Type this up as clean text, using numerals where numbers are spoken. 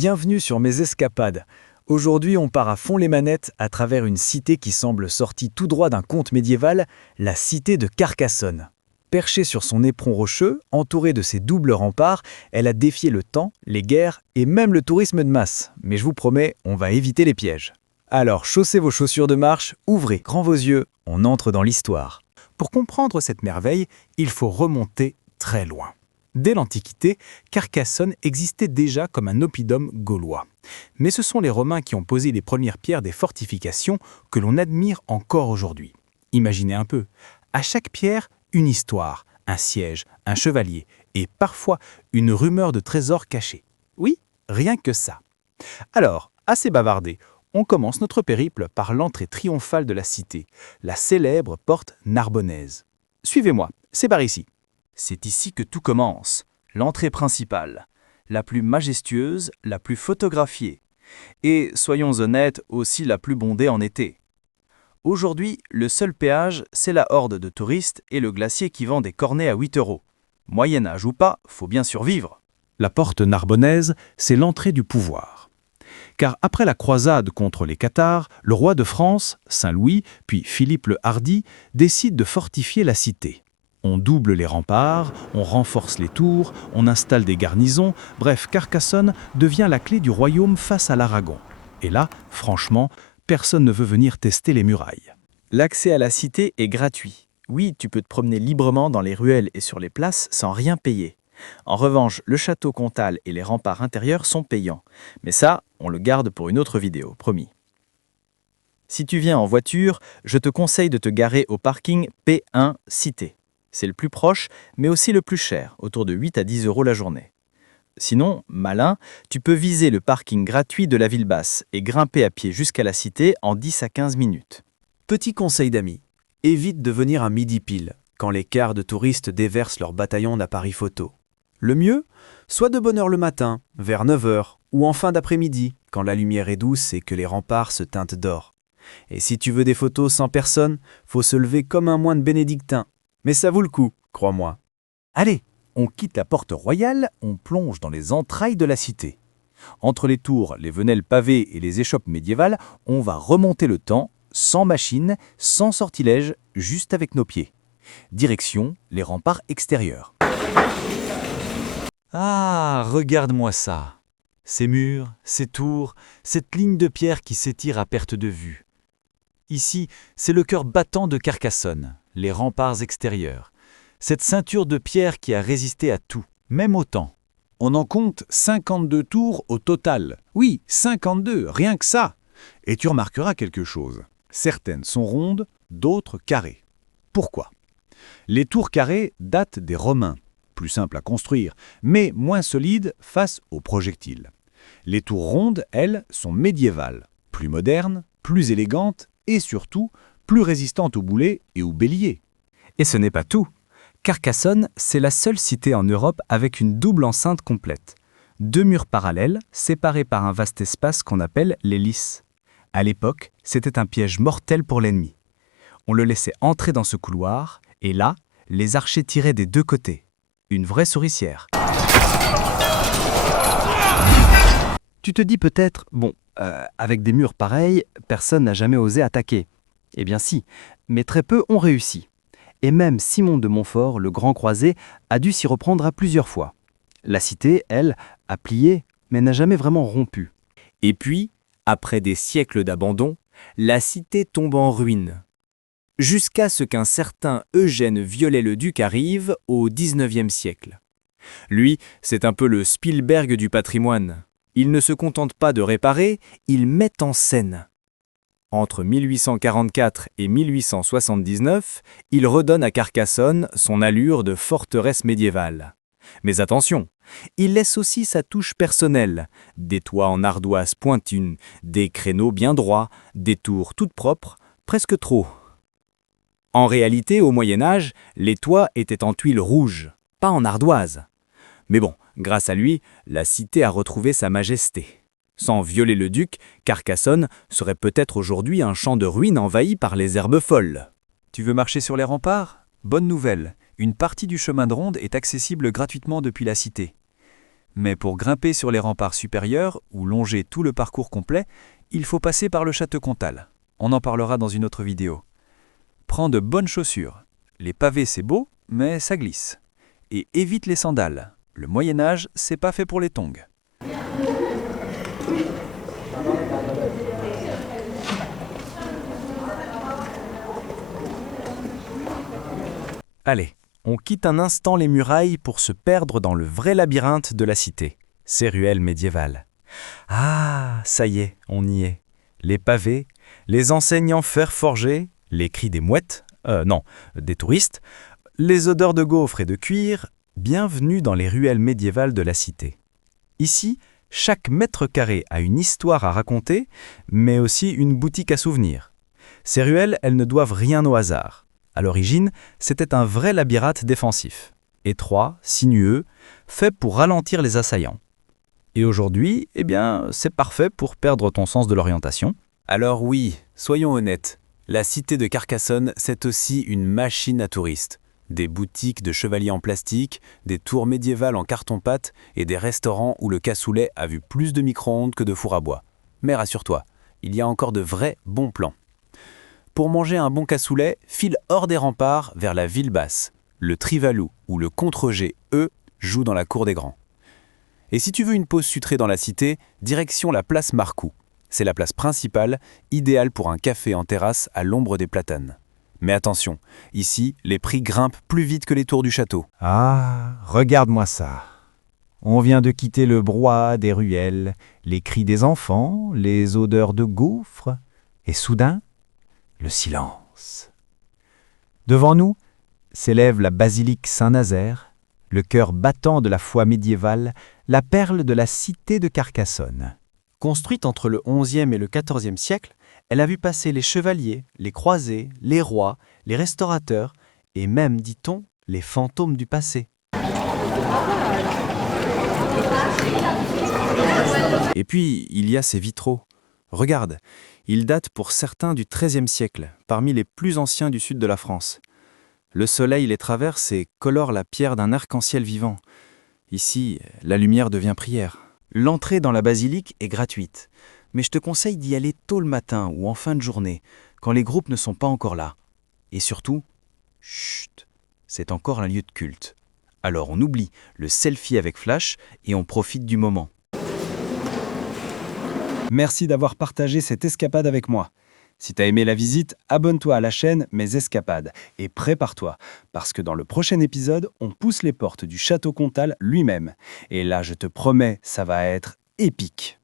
Bienvenue sur mes escapades. Aujourd'hui, on part à fond les manettes à travers une cité qui semble sortie tout droit d'un conte médiéval, la cité de Carcassonne. Perchée sur son éperon rocheux, entourée de ses doubles remparts, elle a défié le temps, les guerres et même le tourisme de masse. Mais je vous promets, on va éviter les pièges. Alors, chaussez vos chaussures de marche, ouvrez grand vos yeux, on entre dans l'histoire. Pour comprendre cette merveille, il faut remonter très loin. Dès l'Antiquité, Carcassonne existait déjà comme un oppidum gaulois. Mais ce sont les Romains qui ont posé les premières pierres des fortifications que l'on admire encore aujourd'hui. Imaginez un peu, à chaque pierre, une histoire, un siège, un chevalier et parfois une rumeur de trésors cachés. Oui, rien que ça. Alors, assez bavardé, on commence notre périple par l'entrée triomphale de la cité, la célèbre porte Narbonnaise. Suivez-moi, c'est par ici. C'est ici que tout commence, l'entrée principale, la plus majestueuse, la plus photographiée, et, soyons honnêtes, aussi la plus bondée en été. Aujourd'hui, le seul péage, c'est la horde de touristes et le glacier qui vend des cornets à 8 €. Moyen-Âge ou pas, faut bien survivre. La porte Narbonnaise, c'est l'entrée du pouvoir. Car après la croisade contre les Cathares, le roi de France, Saint-Louis, puis Philippe le Hardi, décide de fortifier la cité. On double les remparts, on renforce les tours, on installe des garnisons, bref, Carcassonne devient la clé du royaume face à l'Aragon. Et là, franchement, personne ne veut venir tester les murailles. L'accès à la cité est gratuit. Oui, tu peux te promener librement dans les ruelles et sur les places sans rien payer. En revanche, le château comtal et les remparts intérieurs sont payants. Mais ça, on le garde pour une autre vidéo, promis. Si tu viens en voiture, je te conseille de te garer au parking P1 Cité. C'est le plus proche, mais aussi le plus cher, autour de 8 à 10 € la journée. Sinon, malin, tu peux viser le parking gratuit de la ville basse et grimper à pied jusqu'à la cité en 10 à 15 minutes. Petit conseil d'amis, évite de venir à midi pile, quand les quarts de touristes déversent leurs bataillons d'appareils photo. Le mieux, soit de bonne heure le matin, vers 9 h, ou en fin d'après-midi, quand la lumière est douce et que les remparts se teintent d'or. Et si tu veux des photos sans personne, faut se lever comme un moine bénédictin. Mais ça vaut le coup, crois-moi. Allez, on quitte la porte royale, on plonge dans les entrailles de la cité. Entre les tours, les venelles pavées et les échoppes médiévales, on va remonter le temps, sans machine, sans sortilège, juste avec nos pieds. Direction les remparts extérieurs. Ah, regarde-moi ça. Ces murs, ces tours, cette ligne de pierre qui s'étire à perte de vue. Ici, c'est le cœur battant de Carcassonne, les remparts extérieurs. Cette ceinture de pierre qui a résisté à tout, même au temps. On en compte 52 tours au total. Oui, 52, rien que ça. Et tu remarqueras quelque chose. Certaines sont rondes, d'autres carrées. Pourquoi? Les tours carrées datent des Romains, plus simples à construire, mais moins solides face aux projectiles. Les tours rondes, elles, sont médiévales, plus modernes, plus élégantes et surtout plus résistantes aux boulets et aux béliers. Et ce n'est pas tout. Carcassonne, c'est la seule cité en Europe avec une double enceinte complète. 2 murs parallèles, séparés par un vaste espace qu'on appelle les lys. À l'époque, c'était un piège mortel pour l'ennemi. On le laissait entrer dans ce couloir, et là, les archers tiraient des deux côtés. Une vraie souricière. Tu te dis peut-être, avec des murs pareils, personne n'a jamais osé attaquer. Eh bien si, mais très peu ont réussi. Et même Simon de Montfort, le grand croisé, a dû s'y reprendre à plusieurs fois. La cité, elle, a plié, mais n'a jamais vraiment rompu. Et puis, après des siècles d'abandon, la cité tombe en ruine. Jusqu'à ce qu'un certain Eugène Viollet-le-Duc arrive au XIXe siècle. Lui, c'est un peu le Spielberg du patrimoine. Il ne se contente pas de réparer, il met en scène. Entre 1844 et 1879, il redonne à Carcassonne son allure de forteresse médiévale. Mais attention, il laisse aussi sa touche personnelle, des toits en ardoise pointue, des créneaux bien droits, des tours toutes propres, presque trop. En réalité, au Moyen-Âge, les toits étaient en tuiles rouges, pas en ardoise. Mais bon, grâce à lui, la cité a retrouvé sa majesté. Sans Viollet-le-Duc, Carcassonne serait peut-être aujourd'hui un champ de ruines envahi par les herbes folles. Tu veux marcher sur les remparts? Bonne nouvelle, une partie du chemin de ronde est accessible gratuitement depuis la cité. Mais pour grimper sur les remparts supérieurs ou longer tout le parcours complet, il faut passer par le château Comtal. On en parlera dans une autre vidéo. Prends de bonnes chaussures. Les pavés, c'est beau, mais ça glisse. Et évite les sandales. Le Moyen-Âge, c'est pas fait pour les tongs. Allez, on quitte un instant les murailles pour se perdre dans le vrai labyrinthe de la cité, ces ruelles médiévales. Ah, ça y est, on y est. Les pavés, les enseignes en fer forgé, les cris des mouettes, non, des touristes, les odeurs de gaufres et de cuir, bienvenue dans les ruelles médiévales de la cité. Ici, chaque mètre carré a une histoire à raconter, mais aussi une boutique à souvenirs. Ces ruelles, elles ne doivent rien au hasard. À l'origine, c'était un vrai labyrinthe défensif, étroit, sinueux, fait pour ralentir les assaillants. Et aujourd'hui, eh bien, c'est parfait pour perdre ton sens de l'orientation. Alors oui, soyons honnêtes, la cité de Carcassonne, c'est aussi une machine à touristes. Des boutiques de chevaliers en plastique, des tours médiévales en carton-pâte et des restaurants où le cassoulet a vu plus de micro-ondes que de four à bois. Mais rassure-toi, il y a encore de vrais bons plans. Pour manger un bon cassoulet, file hors des remparts vers la ville basse. Le Trivalou ou le Contre-G, eux, jouent dans la cour des grands. Et si tu veux une pause sutrée dans la cité, direction la place Marcoux. C'est la place principale, idéale pour un café en terrasse à l'ombre des platanes. Mais attention, ici, les prix grimpent plus vite que les tours du château. Ah, regarde-moi ça. On vient de quitter le brouhaha des ruelles, les cris des enfants, les odeurs de gaufres, et soudain, le silence. Devant nous s'élève la basilique Saint-Nazaire, le cœur battant de la foi médiévale, la perle de la cité de Carcassonne. Construite entre le XIe et le XIVe siècle, elle a vu passer les chevaliers, les croisés, les rois, les restaurateurs et même, dit-on, les fantômes du passé. Et puis, il y a ces vitraux. Regarde, ils datent pour certains du XIIIe siècle, parmi les plus anciens du sud de la France. Le soleil les traverse et colore la pierre d'un arc-en-ciel vivant. Ici, la lumière devient prière. L'entrée dans la basilique est gratuite, mais je te conseille d'y aller tôt le matin ou en fin de journée, quand les groupes ne sont pas encore là. Et surtout, chut, c'est encore un lieu de culte. Alors on oublie le selfie avec flash et on profite du moment. Merci d'avoir partagé cette escapade avec moi. Si t'as aimé la visite, abonne-toi à la chaîne Mes Escapades et prépare-toi, parce que dans le prochain épisode, on pousse les portes du château Comtal lui-même. Et là, je te promets, ça va être épique.